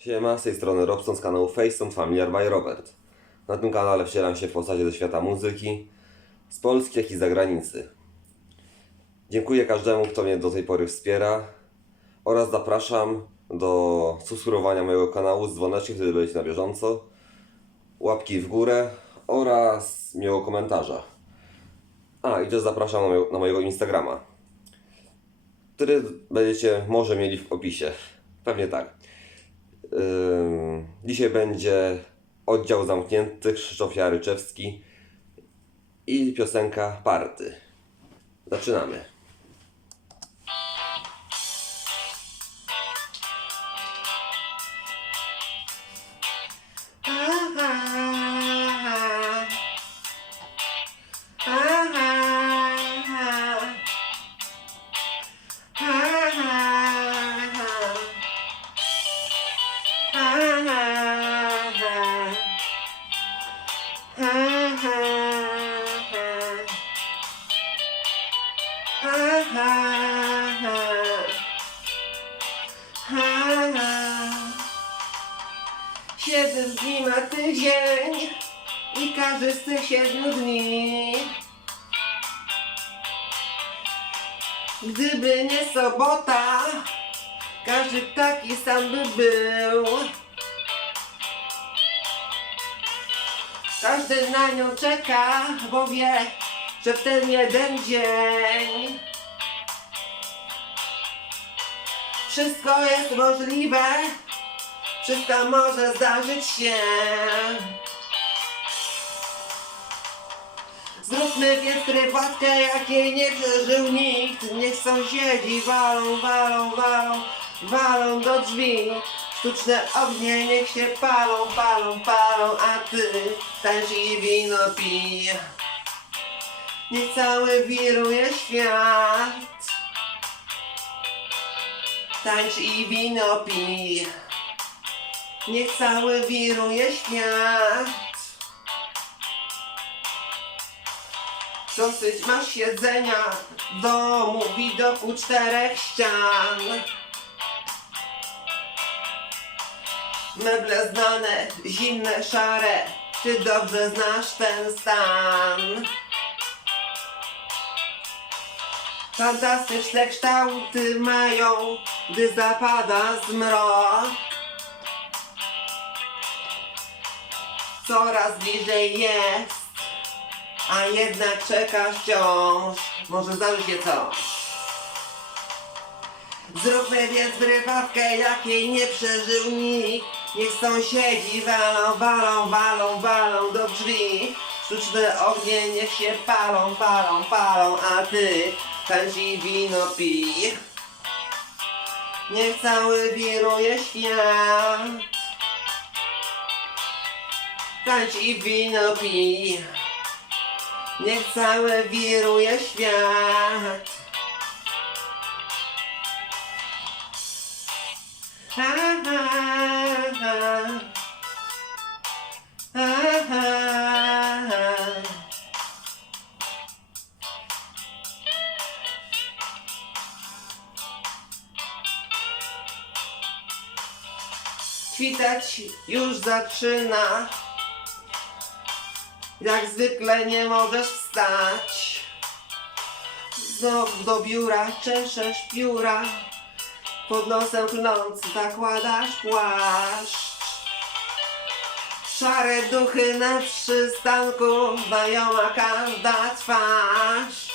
Siema, z tej strony Robson z kanału Faceon Familiar by Robert. Na tym kanale wcielam się w postacie ze świata muzyki, z Polski, jak i zagranicy. Dziękuję każdemu, kto mnie do tej pory wspiera oraz zapraszam do subskrybowania mojego kanału z dzwoneczkiem, wtedy będziecie na bieżąco, łapki w górę oraz miłego komentarza. A, i też zapraszam na, mojego- na mojego Instagrama, który będziecie może mieli w opisie. Pewnie tak. Dzisiaj będzie oddział zamknięty Krzysztof Jaryczewski i piosenka Party. Zaczynamy. Siedem dni ma tydzień i każdy z tych siedmiu dni. Gdyby nie sobota, każdy taki sam by był. Każdy na nią czeka, bo wie, że w ten jeden dzień Wszystko jest możliwe wszystko może zdarzyć się. Zróbmy więc prywatkę, jakiej nie przeżył nikt. Niech sąsiedzi walą, walą, walą, walą do drzwi. Sztuczne ognie niech się palą, palą, palą, a ty tańcz i wino pij. Niech cały wiruje świat. Tańcz i wino pij. Niech cały wiruje świat. Dosyć masz siedzenia w domu, widoku czterech ścian. Meble znane, zimne, szare, ty dobrze znasz ten stan. Fantastyczne kształty mają, gdy zapada zmrok. Coraz bliżej jest, a jednak czekasz wciąż. Może zdarzy się coś. Zróbmy więc prywatkę, jakiej nie przeżył nikt. Niech sąsiedzi walą, walą, walą, walą do drzwi. Sztuczne ognie niech się palą, palą, palą, a ty tańcz i wino pij. Niech cały wiruje świat. Tańcz i wino pij. Niech cały wiruje świat. Ha, ha, ha. Ha, ha, ha. Świtać już zaczyna. Jak zwykle nie możesz wstać. Znów do biura czeszesz pióra. Pod nosem klnący zakładasz płaszcz. Szare duchy na przystanku, znajoma każda twarz.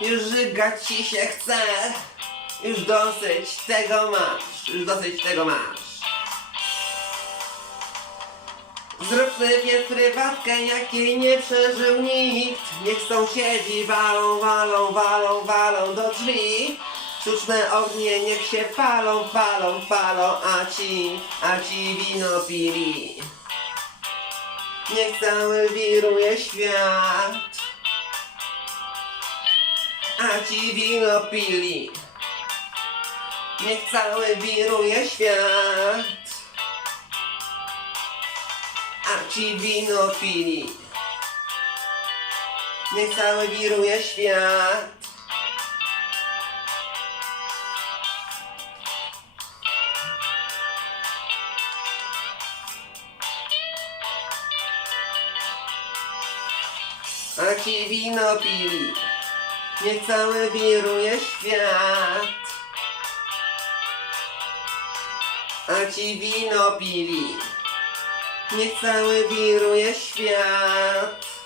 Już żygać ci się chce, już dosyć tego masz, już dosyć tego masz. Zróbmy więc prywatkę, jakiej nie przeżył nikt. Niech sąsiedzi walą, walą, walą, walą do drzwi. Sztuczne ognie niech się palą, palą, palą, a ci, a ci wino pili. Niech cały wiruje świat. A ci wino pili. Niech cały wiruje świat starci winopili. Niech cały wiruje świat. A ci wino pili, niech cały wiruje świat. A ci wino pili niech cały wiruje świat.